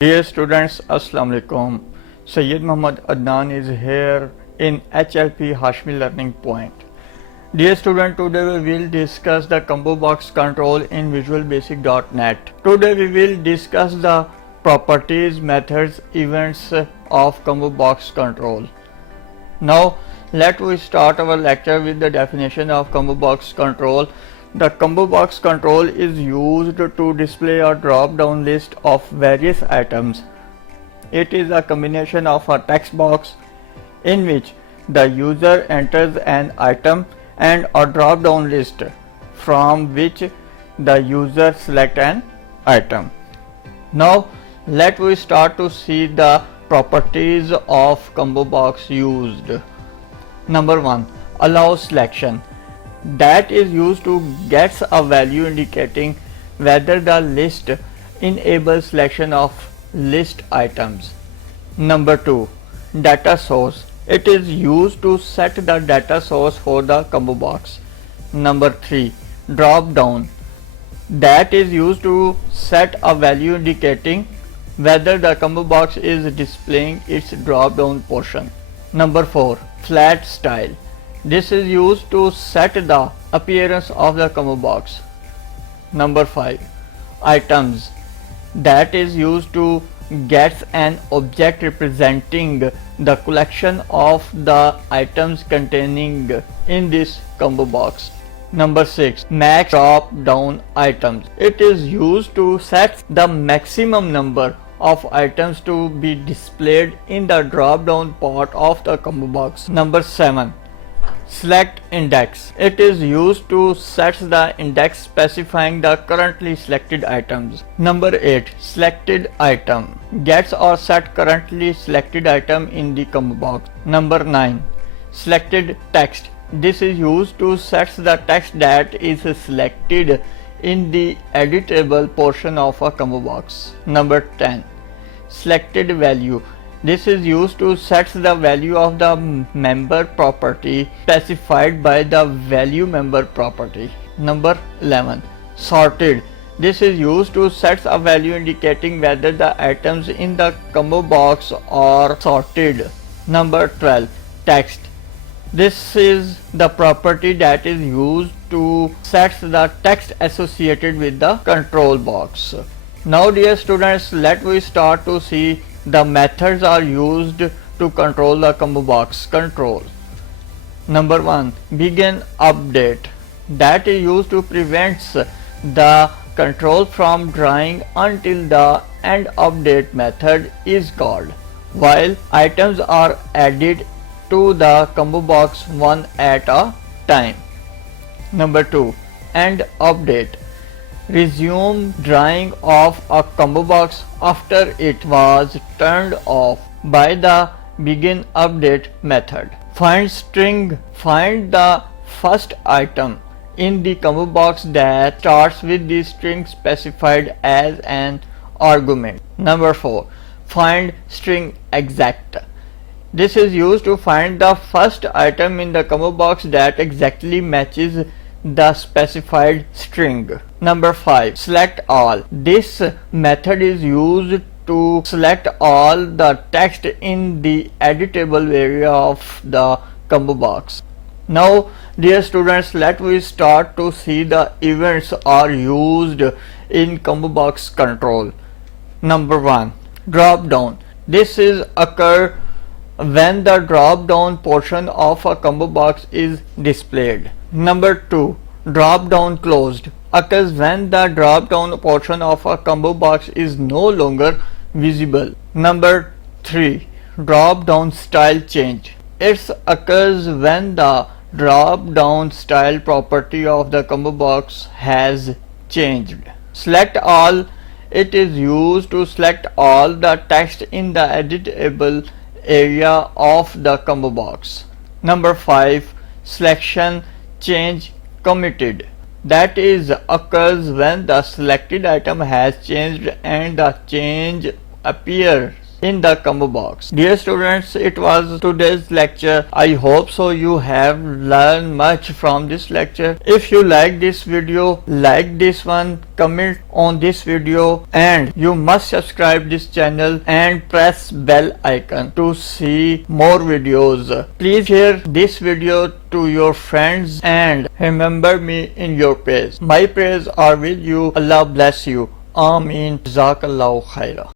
Dear students, Assalamu alaikum. Sayyid Muhammad Adnan is here in HLP Hashmi Learning Point. Dear student, today we will discuss the Combobox control in Visual Basic.net. Today we will discuss the properties, methods, events of Combobox control. Now let we start our lecture with the definition of Combobox control. The Combobox control is used to display a drop-down list of various items. It is a combination of a text box in which the user enters an item and a drop-down list from which the user select an item. Now let we start to see the properties of Combobox used. Number 1. Allow selection. That is used to get a value indicating whether the list enables selection of list items. Number 2. Data source. It is used to set the data source for the Combobox. Number 3. Drop down. That is used to set a value indicating whether the Combobox is displaying its drop down portion. Number 4. Flat style. This is used to set the appearance of the Combobox. Number 5. Items. That is used to get an object representing the collection of the items containing in this Combobox. Number 6. Max drop down items. It is used to set the maximum number of items to be displayed in the drop down part of the Combobox. Number 7. Select index. It is used to set the index specifying the currently selected items. Number 8. Selected item. Gets or set currently selected item in the Combobox. Number 9. Selected text. This is used to set the text that is selected in the editable portion of a Combobox. Number 10. Selected value. This is used to set the value of the member property specified by the value member property. Number 11. Sorted. This is used to set a value indicating whether the items in the Combobox are sorted. Number 12. Text. This is the property that is used to set the text associated with the control box. Now dear students, let we start to see the methods are used to control the Combobox control. Number 1. Begin update. That is used to prevent the control from drying until the end update method is called, while items are added to the Combobox one at a time. Number 2. End update. Resume drying of a Combobox after it was turned off by the begin update method. Find string. Find the first item in the Combobox that starts with the string specified as an argument. Number 4. Find string exact. This is used to find the first item in the Combobox that exactly matches the specified string. Number 5. Select all. This method is used to select all the text in the editable area of the Combobox. Now dear students, let we start to see the events are used in Combobox control. Number 1. Drop down. This is occur when the drop down portion of a Combobox is displayed. Number 2. Drop down closed. Occurs when the drop down portion of a Combobox is no longer visible. Number 3. Drop down style change. It occurs when the drop down style property of the Combobox has changed. Select all. It is used to select all the text in the editable area of the Combobox. Number 5. Selection change committed. That is occurs when the selected item has changed and the change appears in the combo box. Dear students, it was today's lecture. I hope so you have learned much from this lecture. If you like this video, like this one, comment on this video, and you must subscribe this channel and press bell icon to see more videos. Please share this video to your friends and remember me in your prayers. My prayers are with you. Allah bless you. Ameen. Jazakallahu khaira.